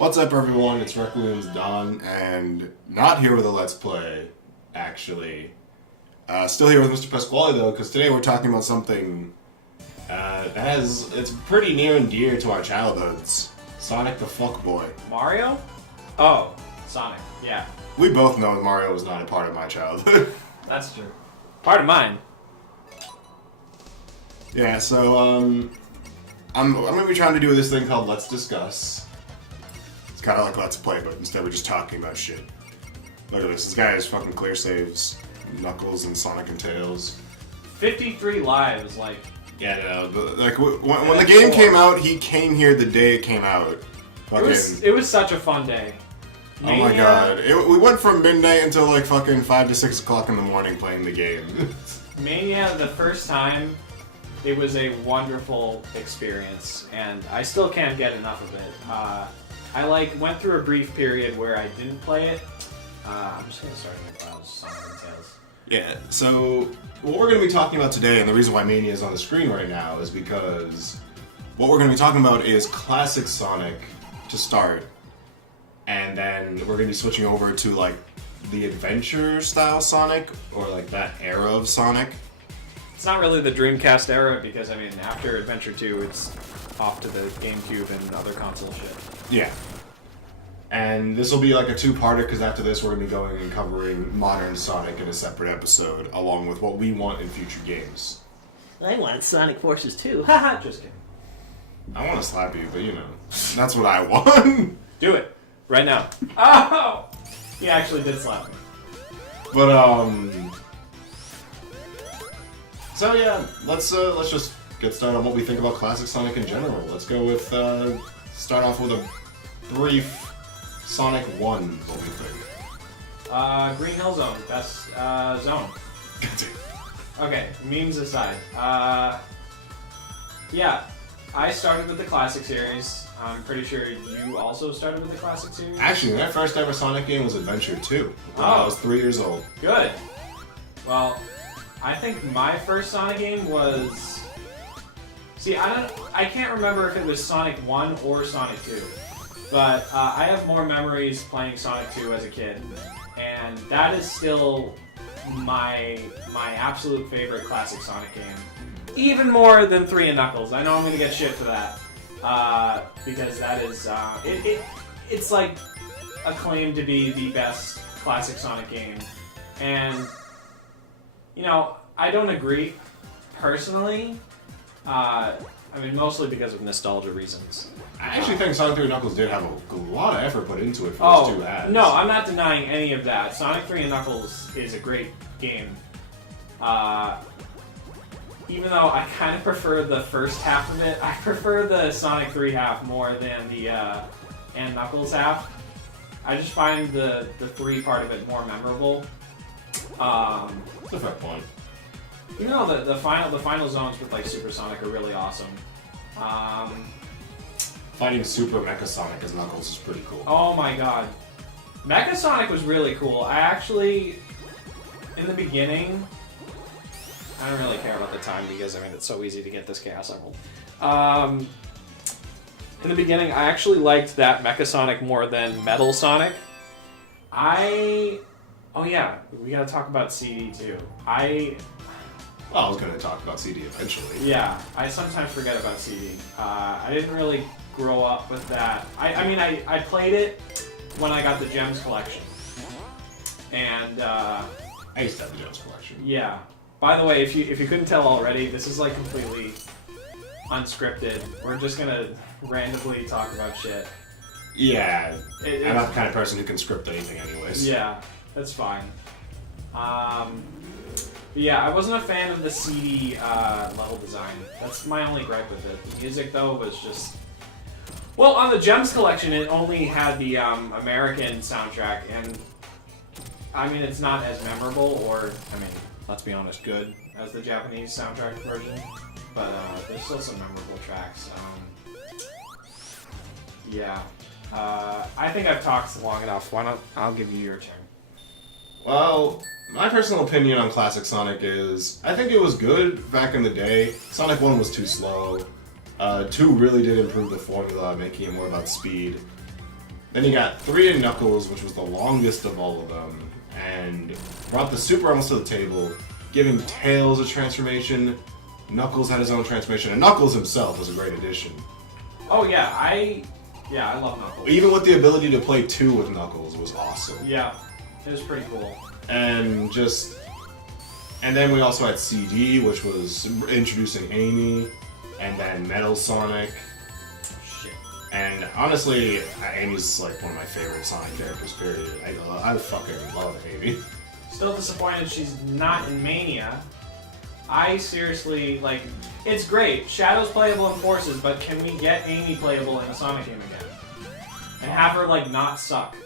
What's up, everyone? It's Requiem's Don, and not here with a Let's Play, actually. Still here with Mr. Pasquale, though, because today we're talking about something it's pretty near and dear to our childhoods. Sonic the Fuckboy. Mario? Oh, Sonic, yeah. We both know Mario was not a part of my childhood. That's true. Part of mine. Yeah, so, I'm going to be trying to do this thing called Let's Discuss. It's kind of like Let's Play, but instead we're just talking about shit. Look at this. This guy has fucking clear saves, Knuckles and Sonic and Tails. 53 lives, like... Yeah, no, when the game came out, he came here the day it came out. It was such a fun day. Oh my god. We went from midnight until like fucking 5 to 6 o'clock in the morning playing the game. Mania, the first time, it was a wonderful experience, and I still can't get enough of it. I went through a brief period where I didn't play it. I'm just gonna start with Sonic and Tails. Yeah, so what we're going to be talking about today, and the reason why Mania is on the screen right now, is because what we're going to be talking about is classic Sonic to start, and then we're going to be switching over to like the adventure style Sonic, or like that era of Sonic. It's not really the Dreamcast era, because I mean, after Adventure 2, it's off to the GameCube and other console shit. Yeah. And this will be like a two-parter, because after this we're going to be going and covering modern Sonic in a separate episode, along with what we want in future games. I want Sonic Forces too. Haha, just kidding. I want to slap you, but you know, that's what I want. Do it. Right now. Oh! He actually did slap me. But, so yeah, let's just get started on what we think about classic Sonic in general. Let's go with, start off with a brief Sonic 1, what we think. Green Hill Zone, best zone. Okay, memes aside. Yeah, I started with the classic series. I'm pretty sure you also started with the classic series. Actually, my first ever Sonic game was Adventure 2. I was 3 years old. Good. Well, I think my first Sonic game was... See, I can't remember if it was Sonic 1 or Sonic 2. But I have more memories playing Sonic 2 as a kid, and that is still my absolute favorite classic Sonic game. Even more than 3 and Knuckles. I know I'm gonna get shit for that, because that is it's like acclaimed to be the best classic Sonic game, and you know, I don't agree personally. I mean, mostly because of nostalgia reasons. I actually think Sonic 3 and Knuckles did have a lot of effort put into it for those two ads. No, I'm not denying any of that. Sonic 3 and Knuckles is a great game. Even though I kind of prefer the first half of it, I prefer the Sonic 3 half more than the and Knuckles half. I just find the 3 part of it more memorable. That's a fair point. Even though the final zones with like Super Sonic are really awesome. Fighting Super Mecha Sonic as Knuckles is pretty cool. Oh my god. Mecha Sonic was really cool. I actually, in the beginning, I don't really care about the time because I mean it's so easy to get this Chaos Emerald. In the beginning, I actually liked that Mecha Sonic more than Metal Sonic. Oh yeah, we gotta talk about CD too. Well, I was going to talk about CD eventually. Yeah, I sometimes forget about CD. I didn't really grow up with that. I mean, I played it when I got the Gems collection. And, I used to have the Gems collection. Yeah. By the way, if you couldn't tell already, this is like completely unscripted. We're just gonna randomly talk about shit. Yeah, I'm not the kind of person who can script anything anyways. Yeah, that's fine. Yeah, I wasn't a fan of the CD level design. That's my only gripe with it. The music, though, was just... Well, on the Gems collection, it only had the American soundtrack, and I mean, it's not as memorable, or, I mean, let's be honest, good as the Japanese soundtrack version, but there's still some memorable tracks. Yeah. I think I've talked long enough. Why not? I'll give you your turn. Well, my personal opinion on classic Sonic is, I think it was good back in the day. Sonic 1 was too slow. 2 really did improve the formula, making it more about speed. Then you got 3 in Knuckles, which was the longest of all of them, and brought the Super almost to the table, giving Tails a transformation. Knuckles had his own transformation, and Knuckles himself was a great addition. Oh yeah, I love Knuckles. Even with the ability to play 2 with Knuckles was awesome. Yeah, it was pretty cool. And then we also had CD, which was introducing Amy, and then Metal Sonic. Shit. And honestly, Amy's like one of my favorite Sonic characters, period. I fucking love Amy. Still disappointed she's not in Mania. I seriously, like, it's great. Shadow's playable in Forces, but can we get Amy playable in a Sonic game again? And have her, like, not suck.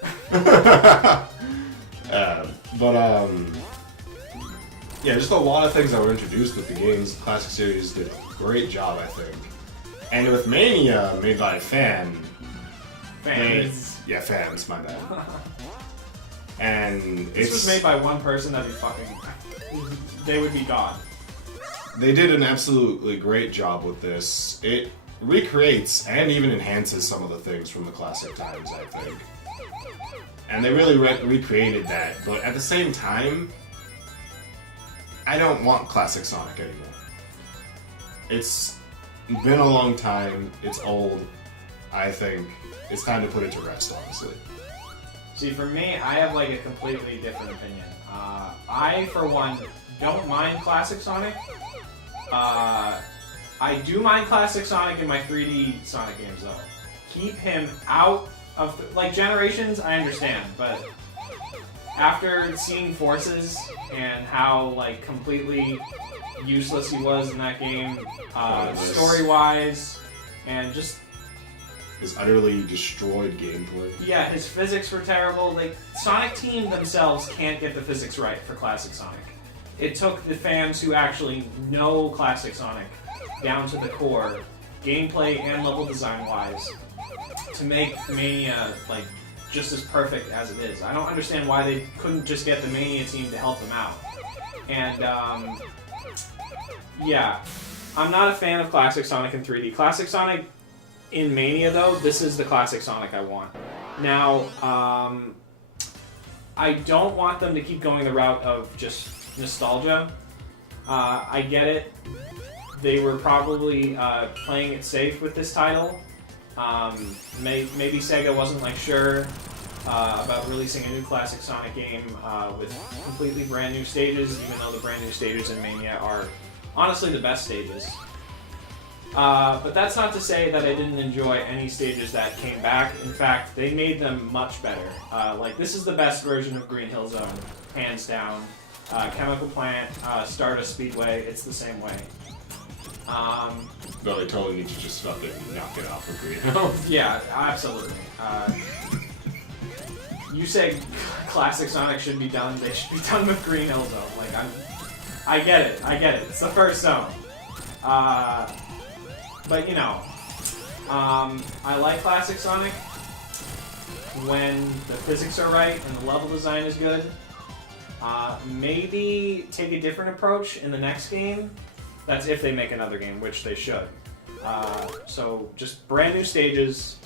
Yeah, just a lot of things that were introduced with the games. Classic Series did a great job, I think. And with Mania, made by a fan. Fans. Yeah, fans, my bad. And This was made by one person, that'd be fucking... They would be God. They did an absolutely great job with this. It recreates and even enhances some of the things from the classic times, I think. And they really recreated that, but at the same time, I don't want classic Sonic anymore. It's been a long time, it's old. I think it's time to put it to rest, honestly. See, for me, I have like a completely different opinion. I, for one, don't mind classic Sonic. I do mind classic Sonic in my 3D Sonic games, though. Keep him out of like Generations. I understand, but after seeing Forces and how like completely useless he was in that game, story-wise, and just his utterly destroyed gameplay. yeah, his physics were terrible. Like Sonic Team themselves can't get the physics right for classic Sonic. It took the fans who actually know classic Sonic down to the core, gameplay and level design-wise, to make Mania like just as perfect as it is. I don't understand why they couldn't just get the Mania team to help them out. And yeah, I'm not a fan of classic Sonic in 3D. Classic Sonic in Mania, though, this is the classic Sonic I want. Now, I don't want them to keep going the route of just nostalgia. I get it. They were probably playing it safe with this title. Maybe Sega wasn't like sure about releasing a new classic Sonic game with completely brand new stages, even though the brand new stages in Mania are honestly the best stages. But that's not to say that I didn't enjoy any stages that came back. In fact, they made them much better. Like, this is the best version of Green Hill Zone, hands down. Chemical Plant, Stardust Speedway, it's the same way. No, they totally need to just fucking knock it off of Green Hill. Yeah, absolutely. You say classic Sonic should be done, they should be done with Green Hill Zone. Like, I get it, it's the first zone. But you know, I like classic Sonic when the physics are right and the level design is good. Maybe take a different approach in the next game. That's if they make another game, which they should. So just brand new stages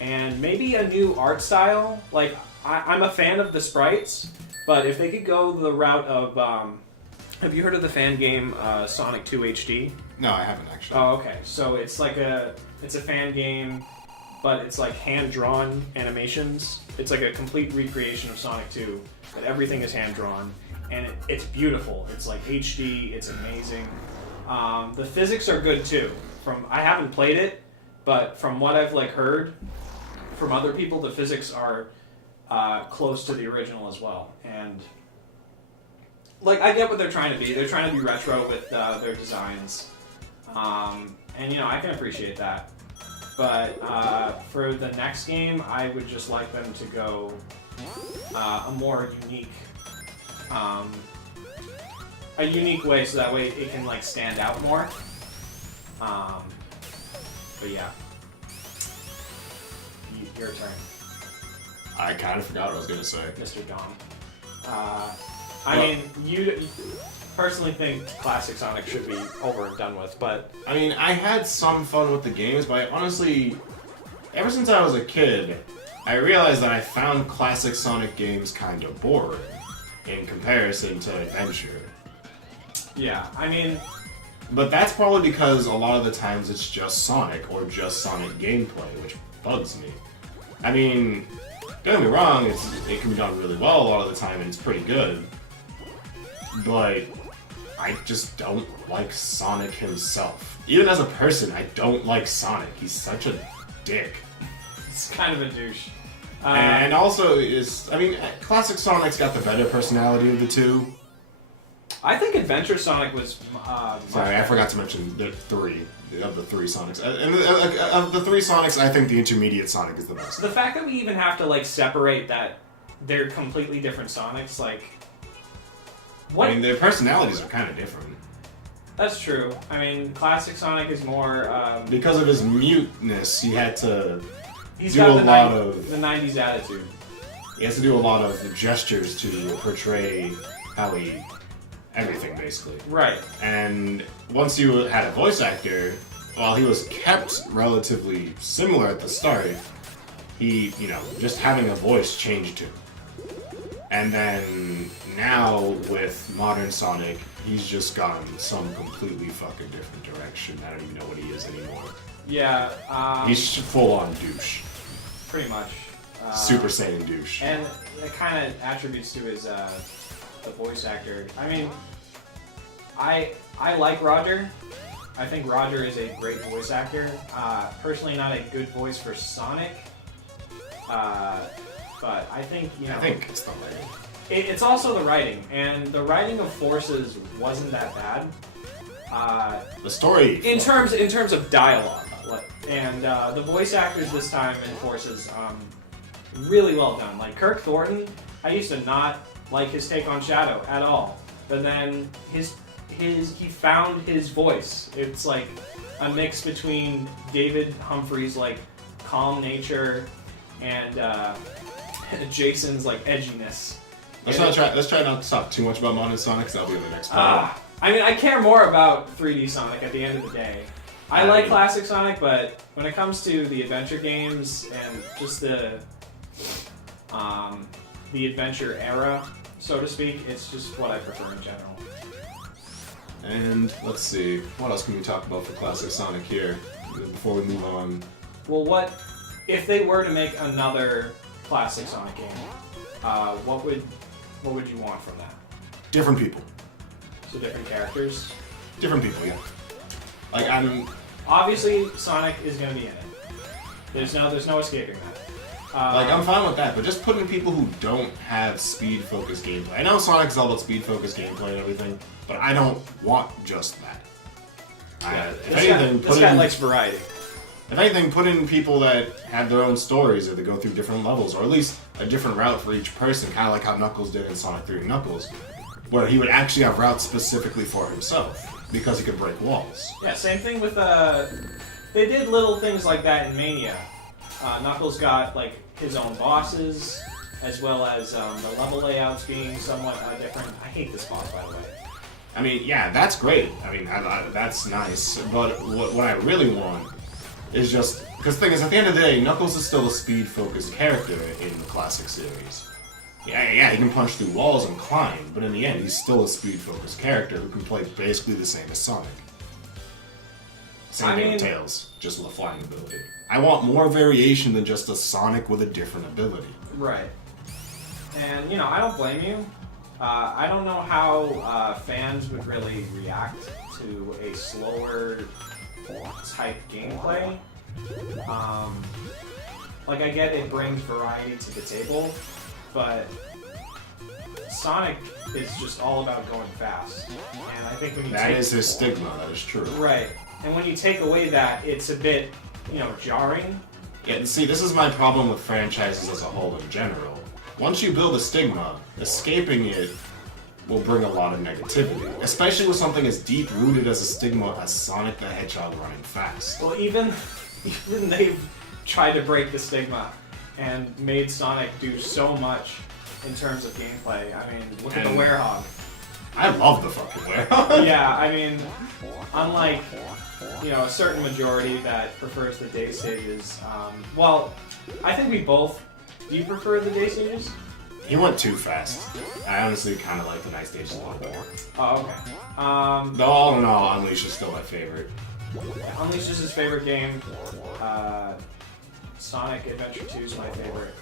and maybe a new art style. Like, I'm a fan of the sprites, but if they could go the route of, have you heard of the fan game Sonic 2 HD? No, I haven't actually. Oh, okay. So it's like it's a fan game, but it's like hand-drawn animations. It's like a complete recreation of Sonic 2, but everything is hand-drawn, and it's beautiful. It's like HD, it's amazing. The physics are good too. I haven't played it, but from what I've like heard from other people, the physics are close to the original as well. And like, I get what they're trying to be. They're trying to be retro with their designs. And you know, I can appreciate that. But for the next game, I would just like them to go a more unique, way, so that way it can like stand out more. But yeah, your turn, I kind of forgot what I was gonna say. Mr. Dom. I mean, you personally think classic Sonic should be over and done with, but I mean, I had some fun with the games, but I honestly, ever since I was a kid, I realized that I found classic Sonic games kind of boring in comparison to Adventure. Yeah, I mean, But that's probably because a lot of the times it's just Sonic or just Sonic gameplay, which bugs me. I mean, don't get me wrong, it can be done really well a lot of the time and it's pretty good. But I just don't like Sonic himself. Even as a person, I don't like Sonic. He's such a dick. it's kind of a douche. And also, classic Sonic's got the better personality of the two. I think Adventure Sonic was. Sorry, I forgot to mention the three Sonics. Of the three Sonics, I think the intermediate Sonic is the best. The fact that we even have to like separate that they're completely different Sonics, like. What? I mean, their personalities are kind of different. That's true. I mean, classic Sonic is more. Because of his muteness, he had to He's do got a the lot of. the '90s attitude. He has to do a lot of gestures to portray how he. Everything, basically. Right. And once you had a voice actor, while he was kept relatively similar at the start, he, just having a voice changed him. And then now with modern Sonic, he's just gone some completely fucking different direction. I don't even know what he is anymore. Yeah. He's full on douche. Pretty much. Super Saiyan douche. And it kind of attributes to his the voice actor. I mean, I like Roger. I think Roger is a great voice actor. Personally, not a good voice for Sonic. But I think, I think it's the writing. It's also the writing, and the writing of Forces wasn't that bad. The story. In terms of dialogue, and the voice actors this time in Forces, really well done. Like Kirk Thornton, I used to not like his take on Shadow at all, but then he found his voice. It's like a mix between David Humphrey's like calm nature and Jason's like edginess. Let's try not to talk too much about modern Sonic, because that'll be the next part. I mean, I care more about 3D Sonic at the end of the day. I like classic Sonic, but when it comes to the adventure games and just the adventure era, so to speak, it's just what I prefer in general. And let's see, what else can we talk about for classic Sonic here before we move on? Well, what if they were to make another classic Sonic game? What would you want from that? Different people. So different characters. Different people, yeah. Like Obviously, Sonic is going to be in it. There's no escaping that. I'm fine with that, but just putting people who don't have speed-focused gameplay. I know Sonic is all about speed-focused gameplay and everything, but I don't want just that. This guy likes variety. If anything, put in people that have their own stories, or they go through different levels, or at least a different route for each person, kind of like how Knuckles did in Sonic 3 Knuckles, where he would actually have routes specifically for himself, because he could break walls. Yeah, same thing with, they did little things like that in Mania. Knuckles got, like, his own bosses, as well as the level layouts being somewhat different. I hate this boss, by the way. I mean, yeah, that's great. I mean, that's nice, but what I really want is just... Because the thing is, at the end of the day, Knuckles is still a speed-focused character in the classic series. Yeah, he can punch through walls and climb, but in the end, he's still a speed-focused character who can play basically the same as Sonic. Same thing with Tails, just with a flying ability. I want more variation than just a Sonic with a different ability. Right. And, I don't blame you. I don't know how fans would really react to a slower type gameplay. Like, I get it brings variety to the table, but Sonic is just all about going fast. And I think when you That is his stigma, that is true. Right. And when you take away that, it's a bit, jarring. Yeah, and see, this is my problem with franchises as a whole in general. Once you build a stigma, escaping it will bring a lot of negativity, especially with something as deep-rooted as a stigma as Sonic the Hedgehog running fast. Well, even they've tried to break the stigma and made Sonic do so much in terms of gameplay. I mean, look at the Werehog. I love the fucking Werehog. Yeah, I mean, unlike, a certain majority that prefers the day stages, well, I think we both Do you prefer the day stages? He went too fast. I honestly kind of like the night stages a lot better. Oh, okay. Though all in all, Unleash is still my favorite. Unleashed is his favorite game. Sonic Adventure 2 is my favorite.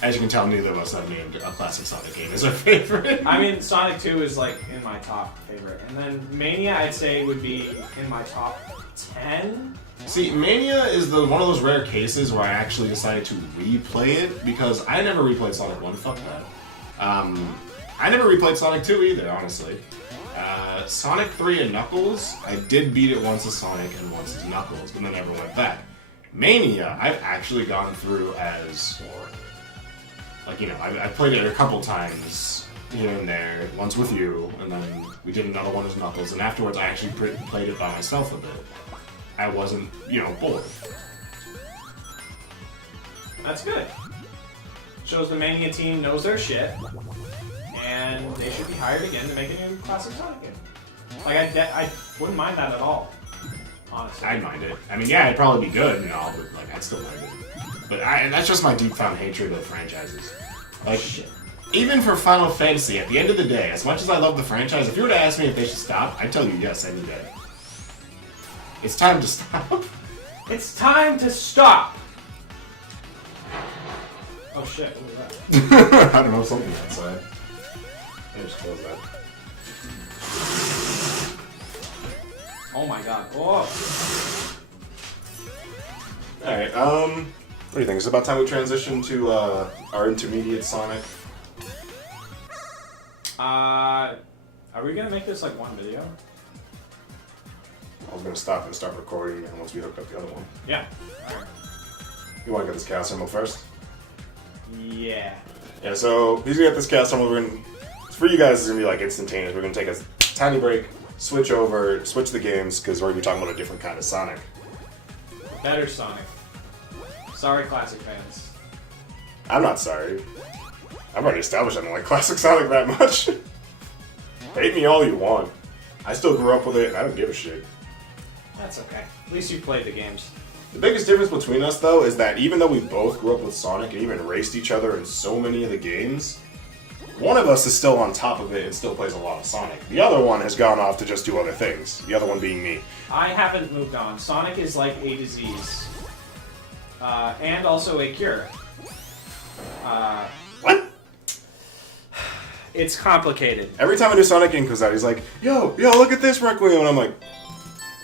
As you can tell, neither of us have named a classic Sonic game as our favorite. I mean, Sonic 2 is like in my top favorite. And then Mania, I'd say, would be in my top 10. See, Mania is one of those rare cases where I actually decided to replay it because I never replayed Sonic 1. Fuck that. I never replayed Sonic 2 either, honestly. Sonic 3 and Knuckles, I did beat it once as Sonic and once as Knuckles, but then never went back. Mania, I've actually gone through as... Like, you know, I played it a couple times here and there, once with you, and then we did another one as Knuckles, and afterwards I actually played it by myself a bit. I wasn't, you know, bored. That's good. Shows the Mania team knows their shit, and they should be hired again to make a new classic Sonic game. Like, I wouldn't mind that at all, honestly. I'd mind it. I mean, yeah, it'd probably be good and all, but, like, I'd still mind it. But and that's just my deep-found hatred of franchises. Like, even for Final Fantasy, at the end of the day, as much as I love the franchise, if you were to ask me if they should stop, I'd tell you yes any day. It's time to stop. It's time to stop! Oh shit, what was that? I don't know, something outside. I just close that. Oh my god. Oh! Alright, what do you think? Is it about time we transition to our intermediate Sonic? Are we gonna make this like one video? I was gonna stop and start recording and once we hooked up the other one. Yeah. Alright. You wanna get this Chaos Emerald first? Yeah. Yeah, so he's gonna get this Chaos Emerald. We're gonna, for you guys, it's gonna be like instantaneous. We're gonna take a tiny break, switch the games, because we're gonna be talking about a different kind of Sonic. Better Sonic. Sorry, classic fans. I'm not sorry. I've already established I don't like classic Sonic that much. Hate me all you want. I still grew up with it, and I don't give a shit. That's okay. At least you played the games. The biggest difference between us, though, is that even though we both grew up with Sonic and even raced each other in so many of the games, one of us is still on top of it and still plays a lot of Sonic. The other one has gone off to just do other things. The other one being me. I haven't moved on. Sonic is like a disease. And also a cure. What? It's complicated. Every time a new Sonic game comes out, he's like, yo, look at this Requiem, and I'm like,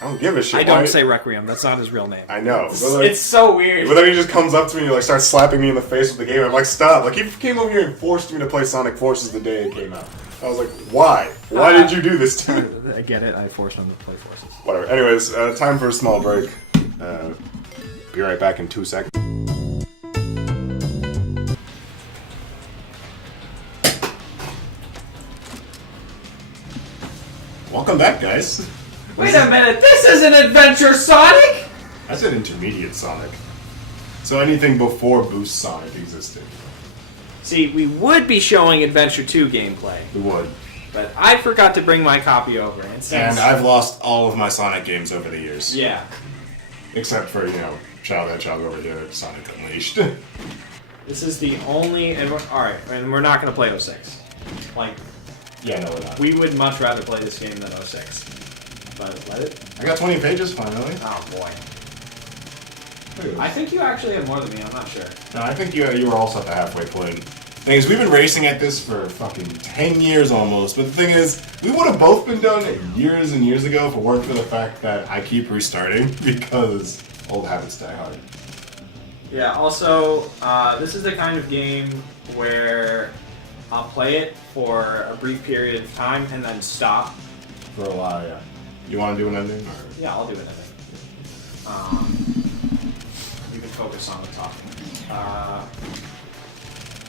I don't give a shit. I don't say Requiem. That's not his real name. I know. But like, it's so weird. But then he just comes up to me and like starts slapping me in the face with the game. I'm like, stop. Like, he came over here and forced me to play Sonic Forces the day it came out. I was like, why? Why did you do this to me? I get it. I forced him to play Forces. Whatever. Anyways, time for a small break. Be right back in 2 seconds. Welcome back, guys. Wait a minute, this isn't Adventure Sonic! I said intermediate Sonic. So anything before Boost Sonic existed. See, we would be showing Adventure 2 gameplay, We would. but I forgot to bring my copy over. And since... And I've lost all of my Sonic games over the years. Yeah. Except for, you know, Child over here, Sonic Unleashed. This is the only... Alright, and we're not going to play 06. Like... Yeah, no, we're not. We would much rather play this game than 06. But let it... I got 20 pages, finally. Oh, boy. I think you actually have more than me, I'm not sure. No, I think you were also at the halfway point. Thing is, we've been racing at this for fucking 10 years almost, but the thing is, we would have both been done years and years ago if it weren't for the fact that I keep restarting, because old habits die hard. Yeah, also, this is the kind of game where I'll play it for a brief period of time and then stop. For a while, yeah. You want to do an ending? Or? Yeah, I'll do an ending. You can focus on the talking.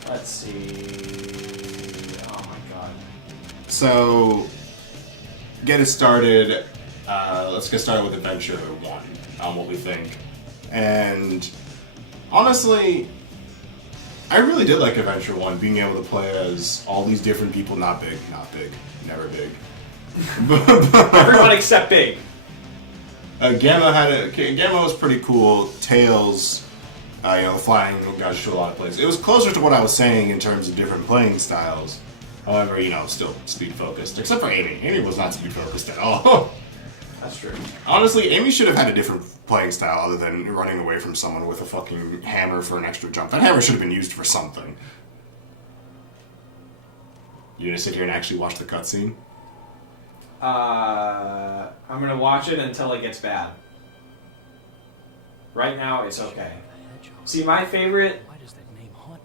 Let's see... Oh my god. So, get it started. Let's get started with Adventure 1 on what we think. And honestly, I really did like Adventure 1, being able to play as all these different people, not big, never big. Everyone except Big. Gamma was pretty cool. Tails, Flying got you to a lot of places. It was closer to what I was saying in terms of different playing styles. However, still speed focused. Except for Amy. Amy was not speed focused at all. That's true. Honestly, Amy should have had a different playing style other than running away from someone with a fucking hammer for an extra jump. That hammer should have been used for something. You gonna sit here and actually watch the cutscene? I'm gonna watch it until it gets bad. Right now, it's okay. See, my favorite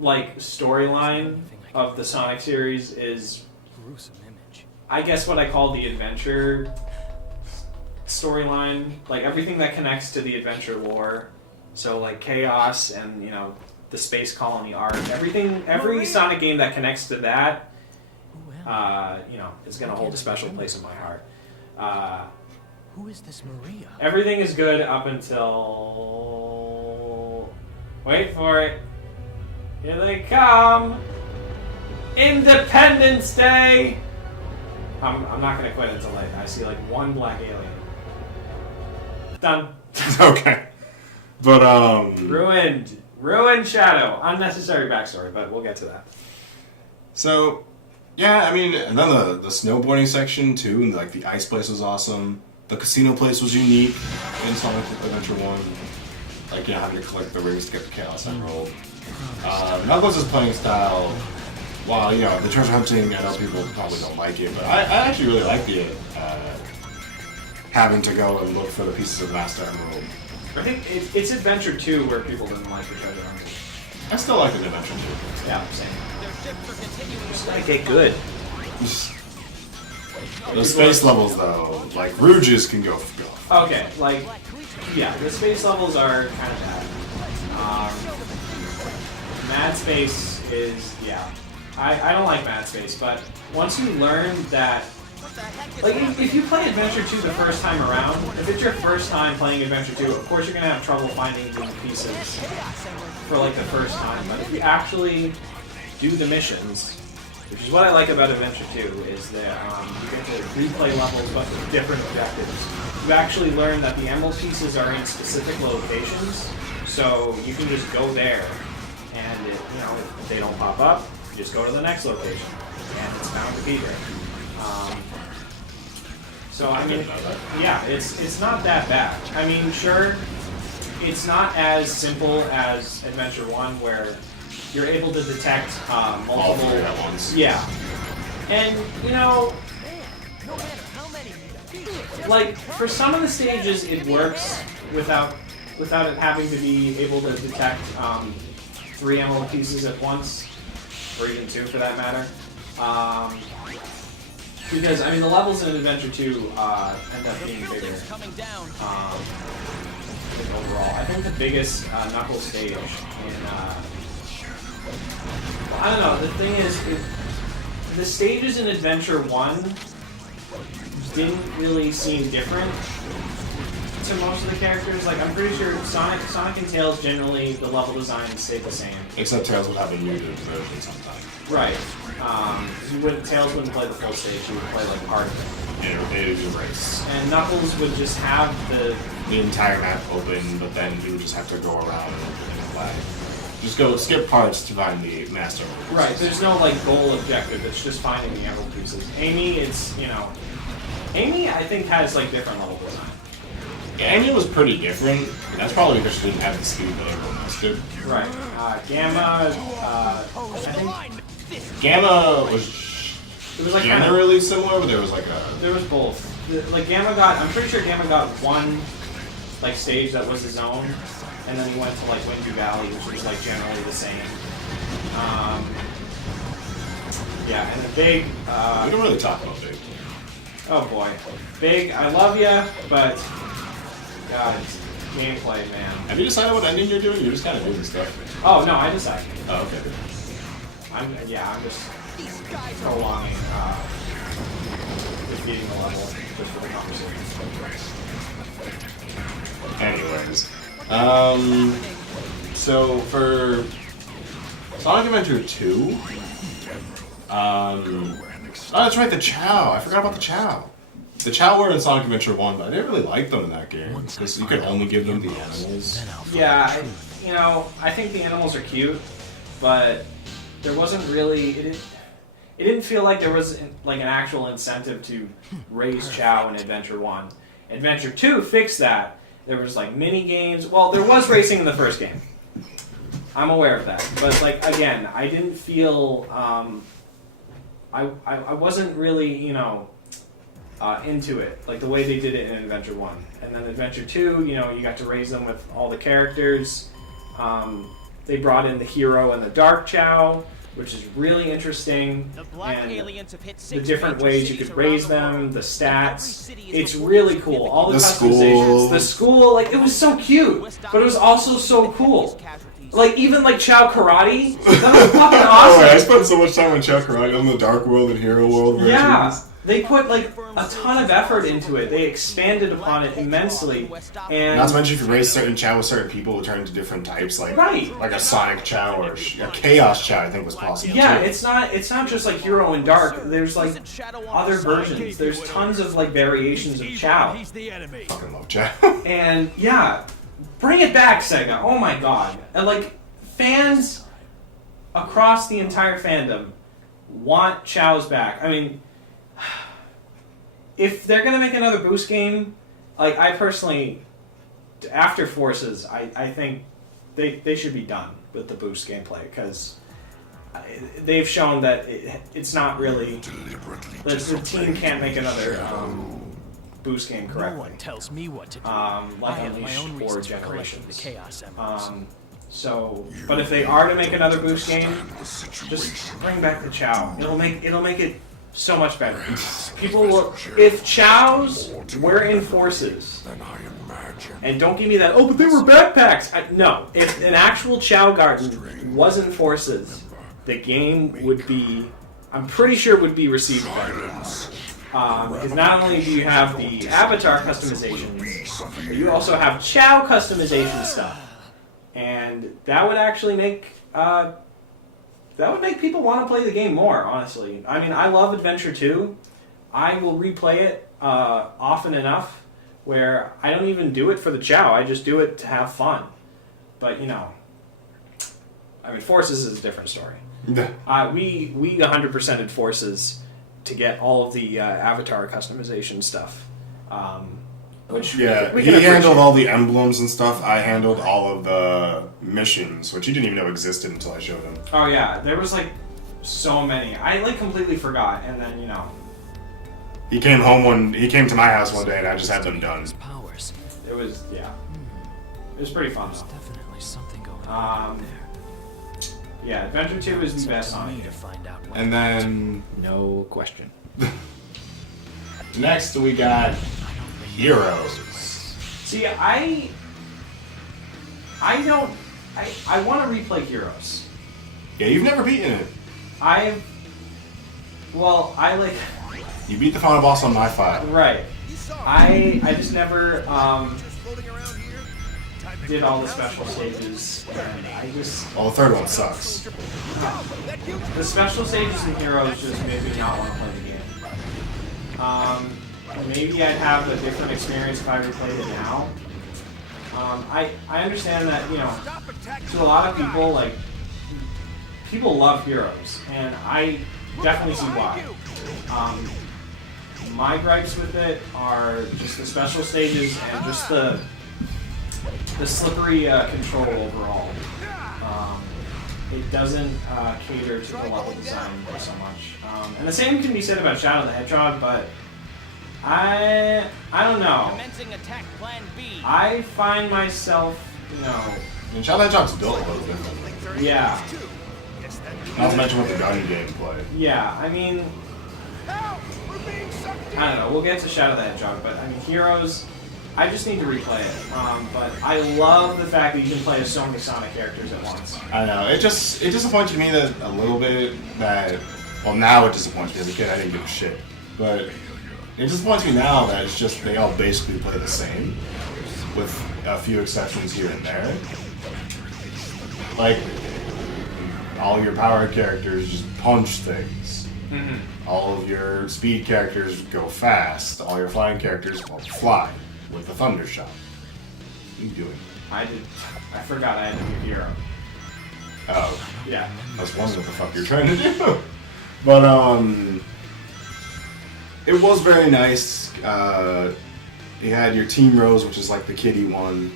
storyline of the Sonic series is, I guess, what I call the adventure storyline. Like everything that connects to the adventure lore. So like Chaos and the Space Colony arc. Every Sonic game that connects to that, is gonna hold a special place in my heart. Who is this Maria? Everything is good up until... Wait for it. Here they come! Independence Day! I'm not gonna quit until I see one black alien. Done. Okay. But, Ruined Shadow. Unnecessary backstory, but we'll get to that. So, yeah, I mean, and then the snowboarding section, too, and the ice place was awesome. The casino place was unique in Sonic Adventure 1. Having to collect the rings to get the Chaos Emerald. Knuckles' playing style, while, the treasure hunting, I know people probably don't like it, but I actually really like the having to go and look for the pieces of Master Emerald. I think it's Adventure 2 where people didn't like the treasure hunting. I still like the Adventure 2. Yeah, same. Just gotta get good. Those space levels, though, Rouges can go. Okay, the space levels are kind of bad. Mad Space is, I don't like Mad Space, but once you learn that, if you play Adventure 2 the first time around, if it's your first time playing Adventure 2, of course you're going to have trouble finding the pieces for the first time, but if you actually do the missions, which is what I like about Adventure 2, is that you get to replay levels but with different objectives. You actually learn that the emerald pieces are in specific locations, so you can just go there, and if they don't pop up, you just go to the next location, and it's bound to be there. So I mean, yeah, it's not that bad. I mean, sure, it's not as simple as Adventure 1, where you're able to detect multiple... All three at once. Yeah. And, for some of the stages it works without it having to be able to detect 3 emerald pieces at once, or even 2 for that matter. Because, I mean, the levels in Adventure 2 end up being bigger. Overall, I think the biggest Knuckles stage in... I don't know, the thing is, the stages in Adventure 1 didn't really seem different to most of the characters. I'm pretty sure Sonic and Tails, generally, the level design stayed the same. Except Tails would have a muted version sometimes. Right. Tails wouldn't play the full stage, he would play part of it. And it would be a race. And Knuckles would just have the entire map open, but then you would just have to go around and open the flag. Just go skip parts to find the Master Emerald. Right, there's no goal objective, it's just finding the emerald pieces. Amy, Amy, I think, has different level design. Yeah, Amy was pretty different. That's probably because she didn't have the speed that everyone else did. Right. Gamma, I think... Gamma was it was generally similar, but there was There was both. Gamma got... I'm pretty sure Gamma got one, stage that was his own, and then he went to, Windy Valley, which was, generally the same. Yeah, and the Big... we don't really talk about Big. Oh, boy. Big, I love ya, but... God, it's gameplay, man. Have you decided what ending you're doing? You're just kind of doing stuff. Oh, no, I decided. Oh, okay. I'm just prolonging defeating the level just for the conversation. Anyways, so for Sonic Adventure 2, oh, that's right, the Chow. I forgot about the Chow. The Chow were in Sonic Adventure 1, but I didn't really like them in that game because you could only give them the animals. Yeah, you know, I think the animals are cute, but there wasn't really it didn't feel like there was like an actual incentive to raise Chow in Adventure 1. Adventure 2 fixed that. There was like mini games. Well, there was racing in the first game. I'm aware of that, but like again, I didn't feel I wasn't really, you know, into it like the way they did it in Adventure 1. And then Adventure 2, you know, you got to raise them with all the characters. They brought in the hero and the dark Chow, which is really interesting, and the different ways you could raise them, the stats. It's really cool. All the customizations. The school, like, it was so cute, but it was also so cool. Like, even, like, Chow Karate, that was fucking awesome. I spent so much time on Chow Karate on the Dark World and Hero World versions. Yeah, they put, like, a ton of effort into it. They expanded upon it immensely. And not to mention, if you raise certain Chow with certain people, it turn into different types, like like a Sonic Chow or a Chaos Chow, I think was possible. Yeah, too. it's not just like Hero and Dark. There's like other versions. There's tons of like variations of Chow. Fucking love Chow. And yeah, bring it back, Sega. Oh my god. And like fans across the entire fandom want Chow's back. I mean, if they're gonna make another Boost game, like I personally, after Forces, I think they should be done with the Boost gameplay because they've shown that it's not really the team can't make another Boost game correctly. No one tells me what to do. Like I have my Unleashed own 4 reasons for collecting generations. the Chaos Emeralds. So, but if they are to make another Boost game, just bring back the Chow. It'll make it so much better. People will, if Chows were in Forces, and don't give me that, oh, but they were backpacks. No, if an actual Chow Garden was in Forces, the game would be, I'm pretty sure it would be received better. Because not only do you have the avatar customizations, but you also have Chow customization stuff. And that would actually make people want to play the game more, honestly. I mean, I love Adventure 2. I will replay it often enough where I don't even do it for the Chow. I just do it to have fun. But, you know, I mean, Forces is a different story. We 100%ed Forces to get all of the avatar customization stuff. Which yeah, we he can handled appreciate. all the emblems and stuff. I handled all of the missions, which he didn't even know existed until I showed him. Oh yeah, there was like so many. I like completely forgot, and then you know. He came to my house one day, and I just had them done. Powers. It was yeah. It was pretty fun There's though. definitely something going on there. Yeah, Adventure 2 is the best on Me it. to find out what And then No question. next we got Heroes. See, I want to replay Heroes. Yeah, you've never beaten it. I like You beat the final boss on my file. right. I just never did all the special stages, and I just Well, the third one sucks. the special stages in Heroes just made me not want to play the game. Maybe I'd have a different experience if I replayed it now. I understand that, you know, to a lot of people, like, people love Heroes, and I definitely see why. My gripes with it are just the special stages and just the slippery control overall. It doesn't cater to the level design so much. And the same can be said about Shadow the Hedgehog, but I don't know. Commencing attack plan B. I find myself, you know, And Shadow Hedgehog's built a little different. yeah, Not to mention with the gun gameplay. yeah. I mean, I don't know. We'll get to Shadow the Hedgehog, but I mean, Heroes. I just need to replay it. But I love the fact that you can play as so many Sonic characters at once. I know. It disappointed me that a little bit that. Well, now it disappoints me. As a kid, I didn't give a shit. But it disappoints me now that it's just they all basically play the same, with a few exceptions here and there. Like, all your power characters just punch things. Mm-hmm. All of your speed characters go fast. All your flying characters fly with the thunder shot. What are you doing? I forgot I had to be a hero. Oh, Yeah. I was wondering what the fuck you're trying to do. But it was very nice. You had your Team Rose, which is like the kiddie one.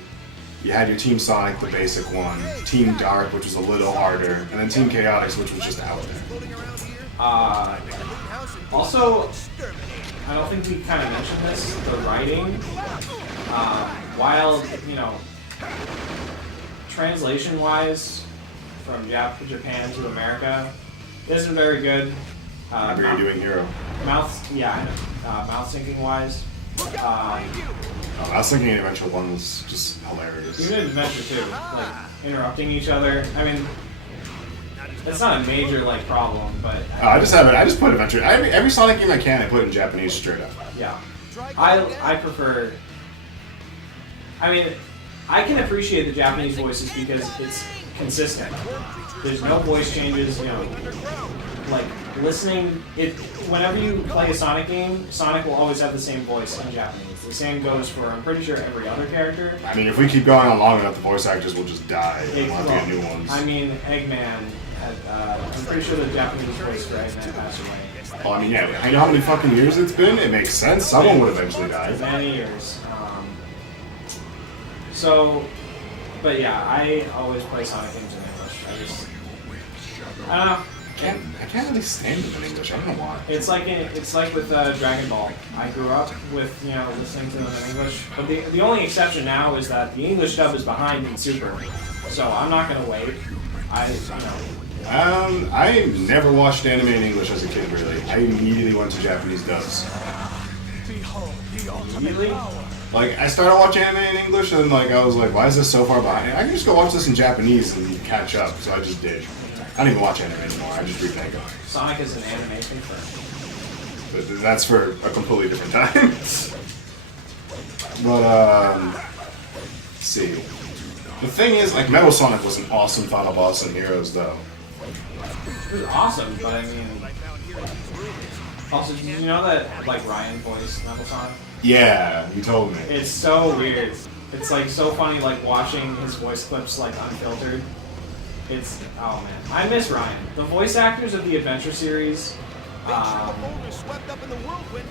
You had your Team Sonic, the basic one. Team Dark, which was a little harder, and then Team Chaotix, which was just out there. Also, I don't think we kind of mentioned this. The writing, while translation-wise, from Japan to America, isn't very good. Remember you're doing Hero. Mouth syncing wise. I was thinking Adventure 1 was just hilarious. Even in Adventure 2, like interrupting each other. I mean, it's not a major like problem, but I just put Adventure. Every Sonic game I can, I put in Japanese straight up. yeah, I prefer. I mean, I can appreciate the Japanese voices because it's consistent. There's no voice changes, like listening. Whenever you play a Sonic game, Sonic will always have the same voice in Japanese. The same goes for, I'm pretty sure, every other character. I mean, if we keep going on long enough, the voice actors will just die. And we'll have to get new ones. I mean, Eggman. I'm pretty sure the Japanese voice for Eggman passed away. Well, I mean, yeah. I know how many fucking years it's been. It makes sense. Someone would eventually die. Many years. But yeah, I always play Sonic games in English. I don't know. I can't really stand them in English. I don't know why. It's like with Dragon Ball. I grew up with listening to them in English, but the only exception now is that the English dub is behind in Super, so I'm not gonna wait. I never watched anime in English as a kid. Really, I immediately went to Japanese dubs. Really? Like, I started watching anime in English, and then I was like, why is this so far behind? I can just go watch this in Japanese and catch up. So I just did. I don't even watch anime anymore. I just read manga. Sonic is an animation film. But that's for a completely different time. But let's see. The thing is, Metal Sonic was an awesome final boss in Heroes, though. It was awesome, but I mean, also, did you know that Ryan voiced Metal Sonic? Yeah, you told me. It's so weird. It's so funny watching his voice clips unfiltered. It's oh man, I miss Ryan. The voice actors of the Adventure series,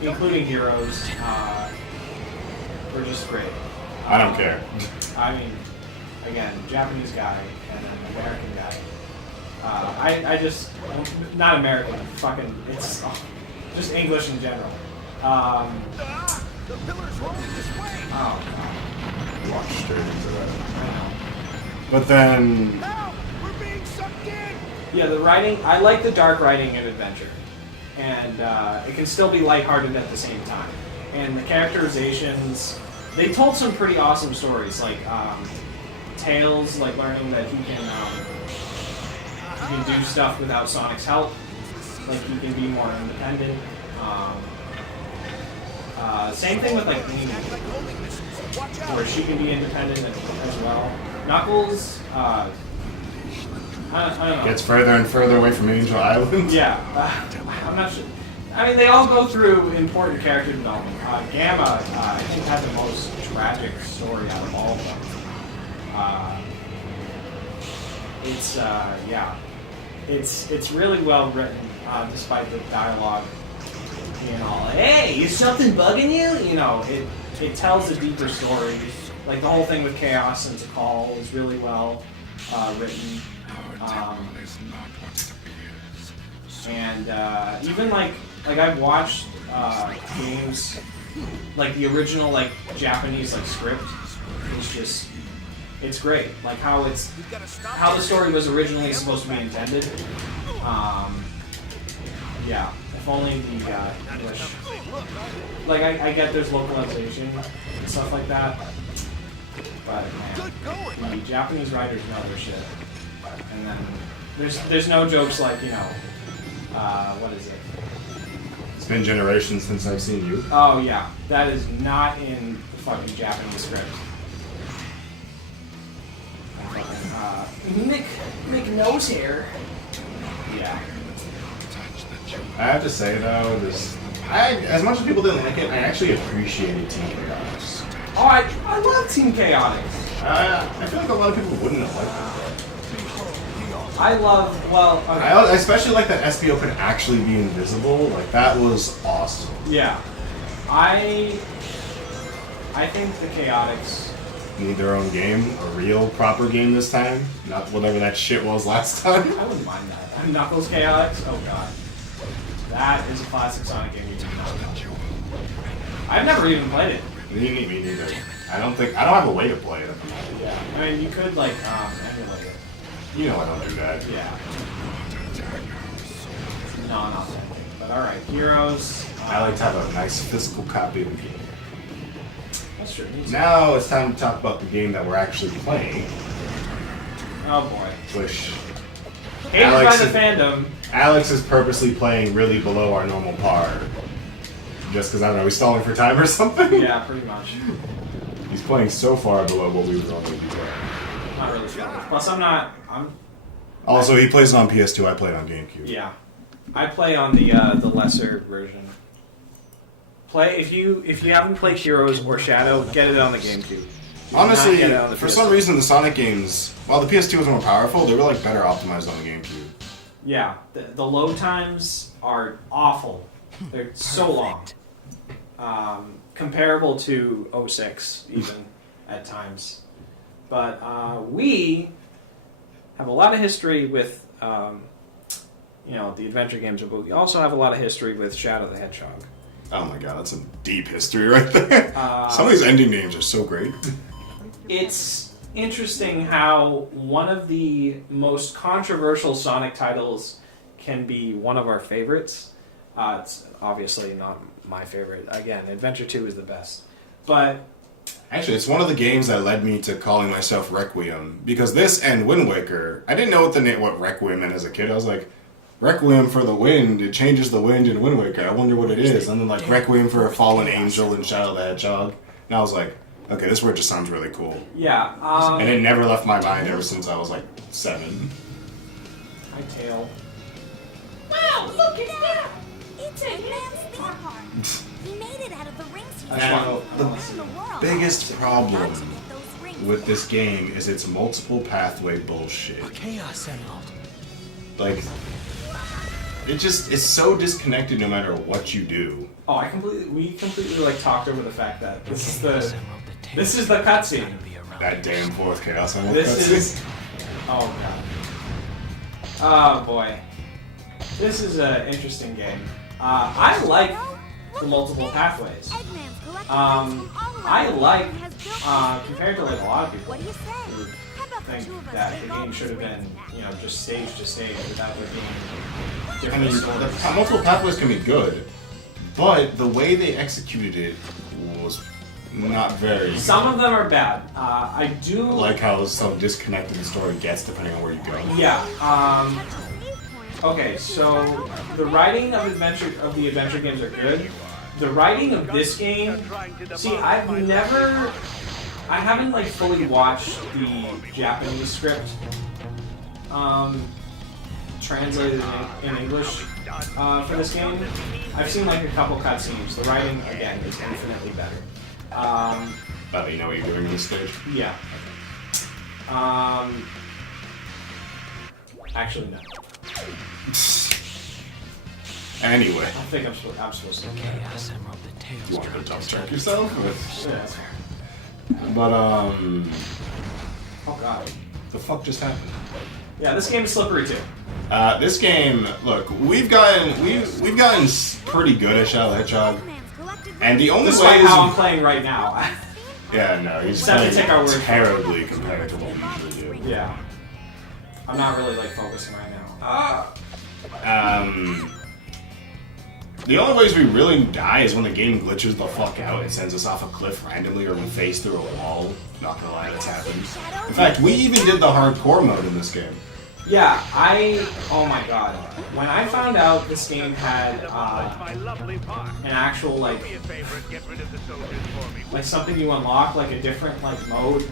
including Heroes, were just great. I don't care. I mean, again, Japanese guy and an American guy. I just not American. Fucking it's just English in general. Oh god. Watch straight into that. I know. But then, yeah, the writing. I like the dark writing in Adventure, and it can still be lighthearted at the same time. And the characterizations, they told some pretty awesome stories, Tails, learning that he can do stuff without Sonic's help. He can be more independent. Same thing with Mimi, where she can be independent as well. Knuckles, I don't know. gets further and further away from Angel Island. Yeah, I'm not sure. I mean, they all go through important character development. Gamma, I think, had the most tragic story out of all of them. It's really well written, despite the dialogue being all, hey, is something bugging you? It tells a deeper story. The whole thing with Chaos and Tikal is really well written. And even I've watched games the original Japanese script. It's great. How the story was originally supposed to be intended. Yeah, if only the English. I get there's localization and stuff like that, but man, the Japanese writers know their shit. And then there's no jokes what is it? It's been generations since I've seen you. Oh yeah, that is not in the fucking Japanese script. Mick nose hair. Yeah. I have to say though, as much as people didn't like it, I actually appreciated Team Chaotix. Oh, I love Team Chaotix. I feel like a lot of people wouldn't have liked it. I love, well, okay. I especially like that SPO could actually be invisible. Like, that was awesome. Yeah. I think the Chaotix... Need their own game, a real, proper game this time. Not whatever that shit was last time. I wouldn't mind that. And Knuckles Chaotix? Oh god. That is a classic Sonic game you can know. I've never even played it. Me neither. I don't have a way to play it at the moment. Yeah. I mean, you could, like, emulate it. You know I don't do that. Yeah. Non-authentic. But alright, Heroes. I like to have a nice physical copy of the game. That's true. Now it's time to talk about the game that we're actually playing. Oh boy. Which Hated by the fandom. Alex is purposely playing really below our normal par. Just because, I don't know, he's stalling for time or something? Yeah, pretty much. He's playing so far below what we would normally be playing. Not really sure. Plus, Also, he plays it on PS2, I play it on GameCube. Yeah. I play on the lesser version. If you haven't played Heroes or Shadow, get it on the GameCube. Honestly, for some reason, the Sonic games, while the PS2 was more powerful, they were like better optimized on the GameCube. Yeah, the load times are awful. They're so long. Comparable to 06, even, at times. But we have a lot of history with, the adventure games, but we also have a lot of history with Shadow the Hedgehog. Oh my god, that's some deep history right there. Some of these ending names are so great. It's interesting how one of the most controversial Sonic titles can be one of our favorites. It's obviously not my favorite. Again, Adventure 2 is the best. But actually, it's one of the games that led me to calling myself Requiem. Because this and Wind Waker, I didn't know what Requiem meant as a kid. I was like, Requiem for the wind, it changes the wind in Wind Waker. I wonder what it is. And then like Requiem for a fallen angel in Shadow the Hedgehog. And I was like, okay, this word just sounds really cool. yeah, And it never left my mind ever since I was like 7. Hi, Tail. Wow, look at that! It's a man's theme park. He made it out of the rings he Now, the around the world. biggest problem Got to get those rings. with this game is its multiple pathway bullshit. Chaos Emerald. Like, it's so disconnected no matter what you do. Oh, we completely like talked over the fact that this is the cutscene. That damn fourth Chaos Emerald This cutscene. is, oh god. Oh boy. This is an interesting game. I like the multiple pathways. Eggman's collecting I like, compared to like a lot of people What do you say? who How about the think two of us that take the all game the should have been, rings? just stage to stage without there being I different mean, stories. the multiple pathways can be good, but the way they executed it was not very. Some of them are bad. I do Like how some disconnected the story gets depending on where you go. Yeah. Touch a save point. Okay, so the writing of the adventure games are good. The writing of this game, see, I haven't like fully watched the Japanese script translated in English for this game. I've seen like a couple cutscenes. The writing again is infinitely better. But you know what you're doing in this stage. Yeah. Actually, no. Anyway, I think I'm supposed to. Chaos Emerald, the tails. you want to double check yourself? Yeah, that's fair. But Oh god. the fuck just happened? Yeah, this game is slippery too. This game, look, we've gotten pretty good at Shadow the Hedgehog, Eggman's collected and the only Despite way how I'm playing right now. yeah, no, he's Just have to take our playing word for it. terribly compared to what we usually do. Yeah. I'm not really like focusing right now. The only ways we really die is when the game glitches the fuck out and sends us off a cliff randomly or we face through a wall. Not gonna lie, that's happened. In fact, we even did the hardcore mode in this game. Yeah, oh my god. When I found out this game had an actual like something you unlock, like a different like mode,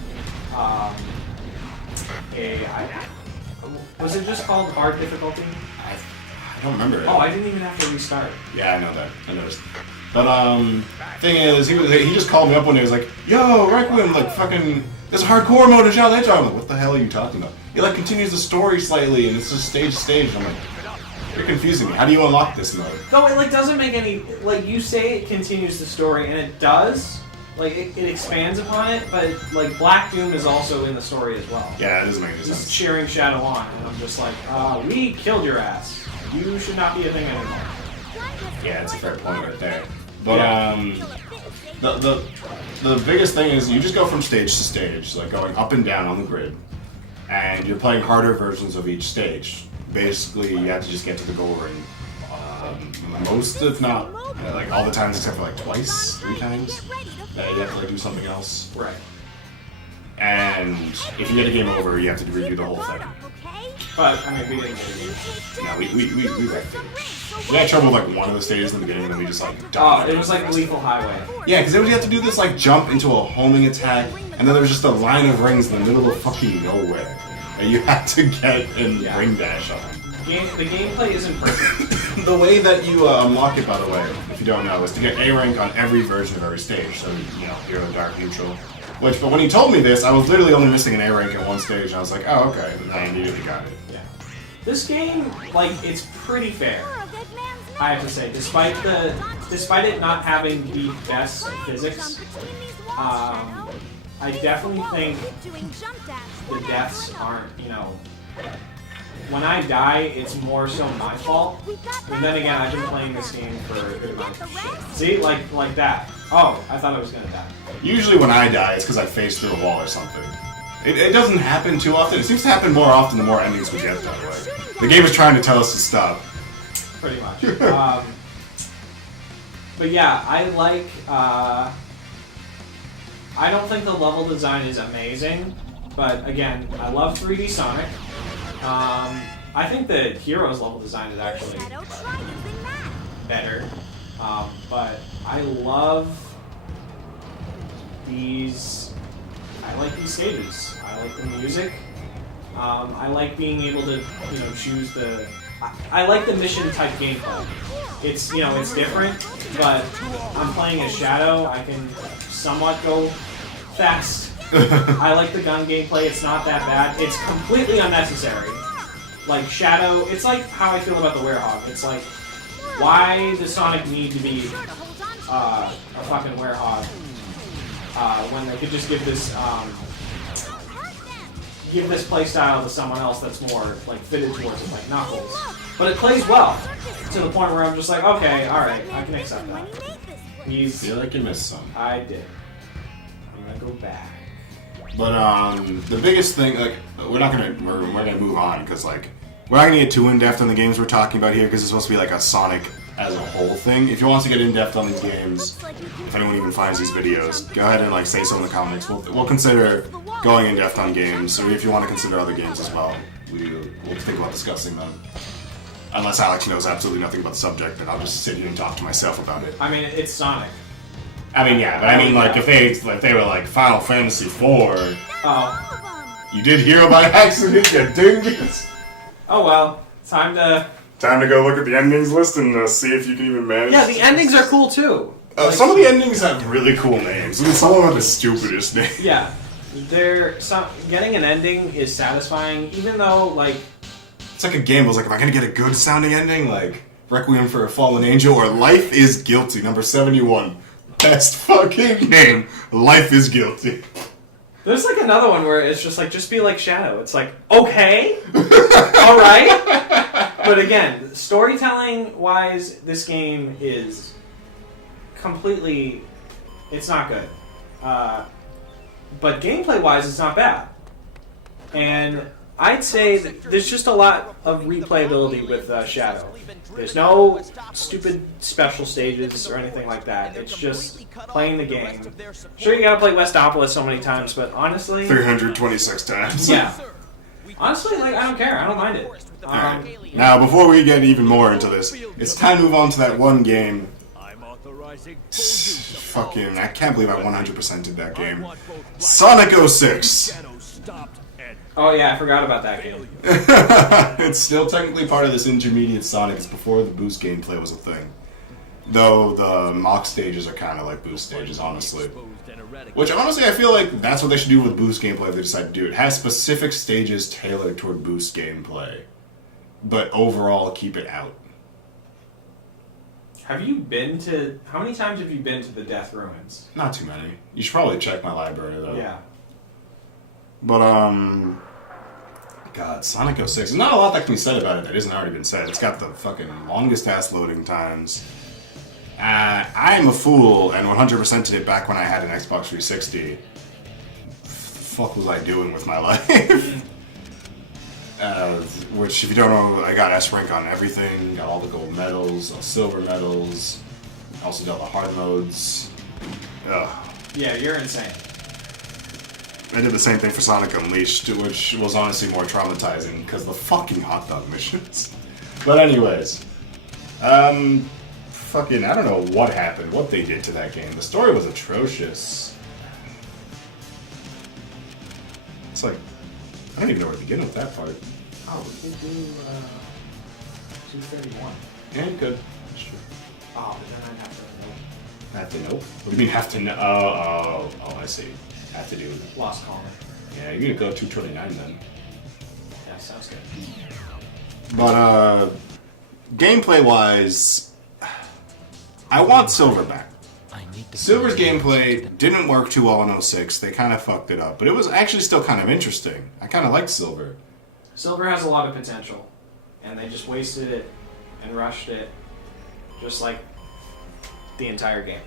was it just called hard difficulty? I don't remember it. Oh, I didn't even have to restart. Yeah, I know that. I noticed. But thing is, he just called me up one day. He was like, "Yo, Requiem, like fucking There's a hardcore mode in Shadow Hedgehog. I'm like, what the hell are you talking about? It like continues the story slightly, and it's just stage to stage. And I'm like, you're confusing me. How do you unlock this mode? Though it like doesn't make any like you say it continues the story, and it does. Like it expands upon it, but like Black Doom is also in the story as well. Yeah, it doesn't make any Just sense. cheering Shadow on, and I'm just like, we killed your ass. You should not be a thing anymore. Yeah, it's a fair point right there. But the biggest thing is you just go from stage to stage, like going up and down on the grid, and you're playing harder versions of each stage. Basically, you have to just get to the goal ring. Most, if not, like all the times except for like twice, 3 times, that you have to like do something else. Right. And if you get a game over, you have to redo the whole thing. But I mean, we didn't get it. No, we wrecked it. We had trouble with like one of the stages in the beginning, and then we just like died. It was like Lethal Highway. Yeah, because then we had to do this like jump into a homing attack, and then there was just a line of rings in the middle of fucking nowhere that you had to get and ring dash on. The gameplay isn't perfect. The way that you unlock it, by the way, if you don't know, is to get A rank on every version of every stage. So, you know, hero, dark, neutral. But when he told me this, I was literally only missing an A rank at one stage, and I was like, oh, okay. And I immediately got it. Yeah. This game, like, it's pretty fair. I have to say, despite it not having the best physics, I definitely think the deaths aren't, you know. When I die, it's more so my fault. And then again, I've been playing this game for a good amount of shit. See, like that. Oh, I thought I was gonna die. Usually when I die, it's because I face through a wall or something. It doesn't happen too often. It seems to happen more often the more endings we get, by the way. The game is trying to tell us to stop. Pretty much. But yeah, I like... I don't think the level design is amazing, but again, I love 3D Sonic. I think the Heroes level design is actually better, but I love these. I like these stages. I like the music. I like being able to, you know, choose the. I like the mission type gameplay. It's, you know, it's different, but I'm playing as Shadow. I can somewhat go fast. I like the gun gameplay, it's not that bad. It's completely unnecessary. Like, Shadow, it's like how I feel about the Werehog. It's like, why does Sonic need to be a fucking Werehog when they could just give this playstyle to someone else that's more, like, fitted towards it, like Knuckles. But it plays well, to the point where I'm just like, okay, alright, I can accept that. I feel like you missed some. I did. I'm gonna go back. But the biggest thing, like, we're gonna move on because like we're not gonna get too in depth on the games we're talking about here because it's supposed to be like a Sonic as a whole thing. If you want to get in depth on these games, if anyone even finds these videos, go ahead and like say so in the comments. We'll consider going in depth on games, or if you want to consider other games as well, we'll think about discussing them. Unless Alex knows absolutely nothing about the subject, then I'll just sit here and talk to myself about it. I mean, it's Sonic. I mean, yeah, but I mean, like, if they were like Final Fantasy IV, you did Hero by accident, you dingus. Oh well, time to go look at the endings list and see if you can even manage. Yeah, the endings are cool too. Like, some of the endings have really cool names. I mean, some of them have the stupidest names. Yeah, getting an ending is satisfying, even though like it's like a game. I was like, am I gonna get a good sounding ending, like Requiem for a Fallen Angel or Life is Guilty, number 71. Best fucking name. Life is Guilty. There's like another one where it's just like, just be like Shadow. It's like, okay, all right. But again, storytelling wise, this game is completely, it's not good. But gameplay wise, it's not bad. And I'd say that there's just a lot of replayability with Shadow. There's no stupid special stages or anything like that. It's just playing the game. Sure, you gotta play Westopolis so many times, but honestly... 326 times. Yeah. Honestly, like, I don't care. I don't mind it. Right. Now, before we get even more into this, it's time to move on to that one game. Fucking, I can't believe I 100%ed that game. Sonic 06. Oh yeah, I forgot about that game. It's still technically part of this intermediate Sonic. It's before the boost gameplay was a thing. Though the mock stages are kind of like boost stages, honestly. Which honestly, I feel like that's what they should do with boost gameplay if they decide to do it. Have specific stages tailored toward boost gameplay, but overall keep it out. Have you been to... How many times have you been to the Death Ruins? Not too many. You should probably check my library though. Yeah. But God, Sonic 06. There's not a lot that can be said about it that isn't already been said. It's got the fucking longest ass loading times. I am a fool and 100%ed it back when I had an Xbox 360. The fuck was I doing with my life? Which, if you don't know, I got S rank on everything. Got all the gold medals, all silver medals. Also did all the hard modes. Ugh. Yeah, you're insane. I did the same thing for Sonic Unleashed, which was honestly more traumatizing because the fucking hot dog missions. But anyways, fucking, I don't know what happened, what they did to that game. The story was atrocious. It's like, I don't even know where to begin with that part. Oh, we can do 231. Yeah, you could. That's true. Oh, but then I'd have to know. Have to know? What do you mean have to know? Oh, I see. Have to do. Lost Colony. Yeah, you're gonna go 229 then. Yeah, sounds good. But, gameplay-wise, I want Silver back. Silver's gameplay didn't work too well in 06. They kind of fucked it up. But it was actually still kind of interesting. I kind of liked Silver. Silver has a lot of potential. And they just wasted it and rushed it. Just like the entire game.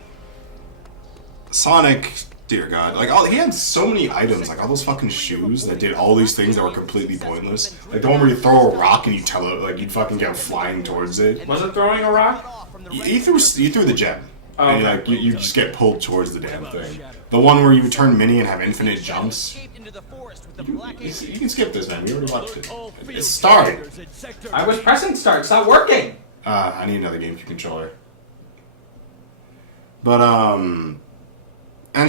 Sonic, dear God. Like, he had so many items. Like, all those fucking shoes that did all these things that were completely pointless. Like, the one where you throw a rock and you tell it, like, you'd fucking go flying towards it. Was it throwing a rock? You threw the gem. Oh, and okay. you just get pulled towards the damn thing. The one where you turn mini and have infinite jumps. You can skip this, man. We already watched it. It's starting. I was pressing start. Stop working. I need another GameCube controller. But and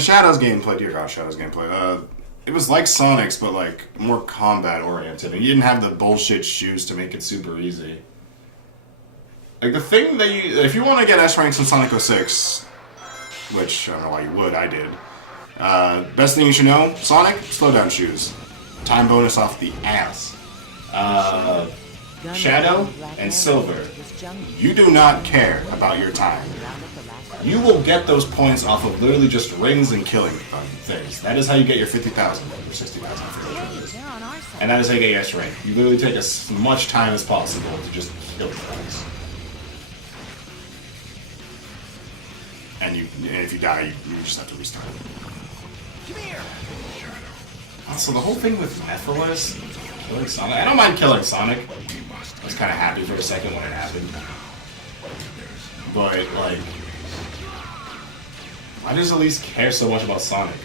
Shadow's gameplay, dear God, Shadow's gameplay. It was like Sonic's, but like more combat oriented, and you didn't have the bullshit shoes to make it super easy. Like, the thing that if you want to get S ranks in Sonic 06, which I don't know why you would, I did. Best thing you should know, Sonic, slow down shoes. Time bonus off the ass. Shadow and Silver, you do not care about your time. You will get those points off of literally just rings and killing things. That is how you get your 50,000 or 60,000 for those. And that is how you get your S rank. You literally take as much time as possible to just kill things. And if you die, you just have to restart. Come here. Also, the whole thing with Nephilis, killing Sonic. I don't mind killing Sonic. I was kind of happy for a second when it happened. But, like, why does Elise care so much about Sonic?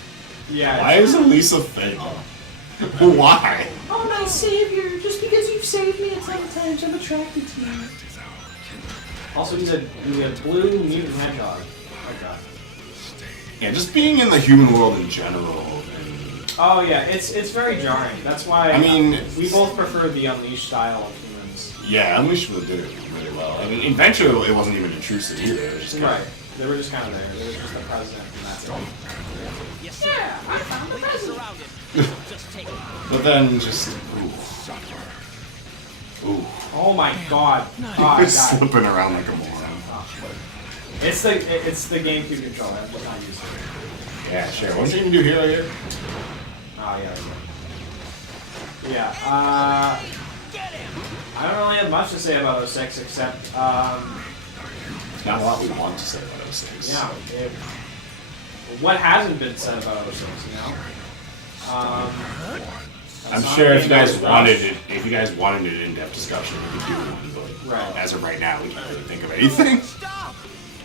Yeah. Why is Elise a thing? Why? Oh, my savior! Just because you've saved me at sometimes, I'm attracted to you. Also, he's a blue mutant hedgehog. Oh god. Yeah, just being in the human world in general. Oh yeah, it's very jarring. That's why I mean, we both prefer the Unleashed style of humans. Yeah, Unleashed would do it really well. I mean, eventually it wasn't even intrusive either. It was just right. They were just kind of there. They were just the president, and that's it. Yes, sir. Yeah, I found the president. But then just ooh. Oh my god. He's slipping around like a moron. It's the GameCube controller. I'm just not used to it. Yeah, sure. What did you even do Hero here? Oh yeah. Yeah. I don't really have much to say about 06 except Not a lot we want to say about 06. yeah. What hasn't been said about 06, you know? I'm sure if you guys wanted it, an in-depth discussion, we could do one. But right. As of right now, we can't really think of anything.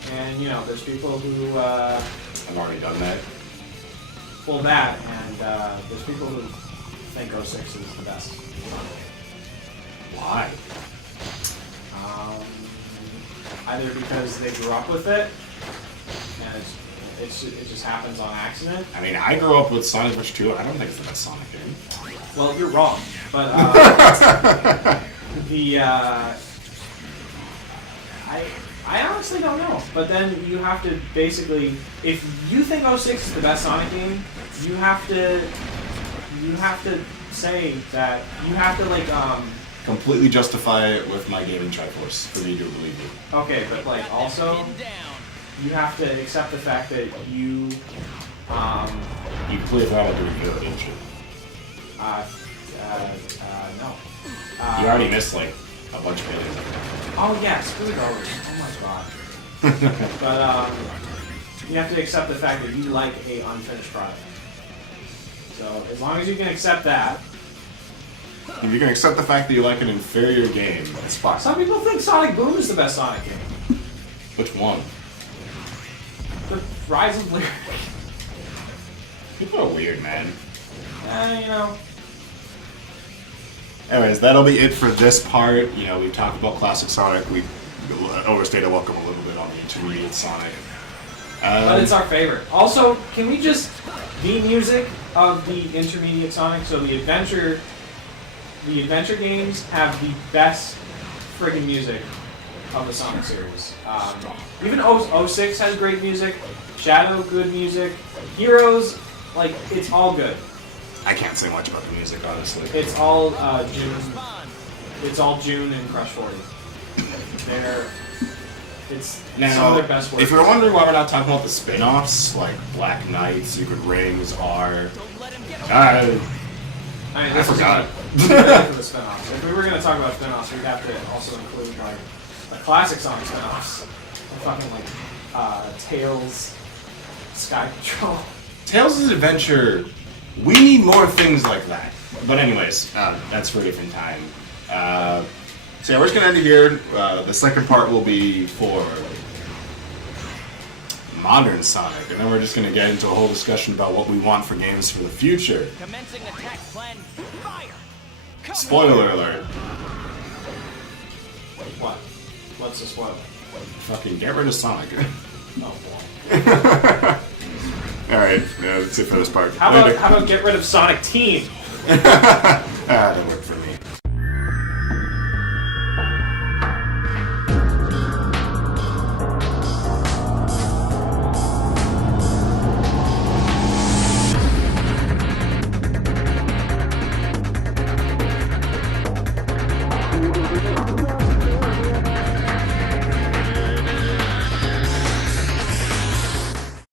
And you know, there's people who I've already done that. well, that, and there's people who think 06 is the best. Why? Either because they grew up with it, and it just happens on accident. I mean, I grew up with Sonic Adventure 2, and I don't think it's the best Sonic game. Well, you're wrong, but I honestly don't know. But then you have to basically, if you think 06 is the best Sonic game, you have to say that you have to like Completely justify it with my gaming Triforce for me to believe you. okay, but like also you have to accept the fact that you You completely forgot about doing Hero, didn't you? no. You already missed like a bunch of videos. Oh yeah, screw those. Oh my god. But you have to accept the fact that you like a unfinished product. So as long as you can accept that. If you can accept the fact that you like an inferior game, it's fine. Some people think Sonic Boom is the best Sonic game. Which one? The Rise of Lyric. People are weird, man. You know. Anyways, that'll be it for this part. You know, we've talked about classic Sonic. We overstayed a welcome a little bit on the intermediate Sonic. But it's our favorite. Also, can we just the music of the intermediate Sonic? So the adventure games have the best friggin' music of the Sonic series. Even 06 has great music. Shadow, good music. Heroes, like it's all good. I can't say much about the music, honestly. It's all June. It's all June and Crush 40. It's Now, some of their best work. if you're wondering why we're not talking about the spin-offs, like Black Knight, Secret Rings, are... I mean, I forgot. For the spin-offs. If we were going to talk about spin-offs, we'd have to also include like the classic Sonic spin-offs. Fucking like Tails, Sky Patrol. Tales' Adventure, we need more things like that. But anyways, that's for a different time. So yeah, we're just going to end it here. The second part will be for modern Sonic, and then we're just going to get into a whole discussion about what we want for games for the future. Commencing attack plan. Fire. Spoiler alert. What? What's the spoiler? Fucking get rid of Sonic. Oh boy. Alright, yeah, that's it for this part. How about get rid of Sonic Team? That worked for me.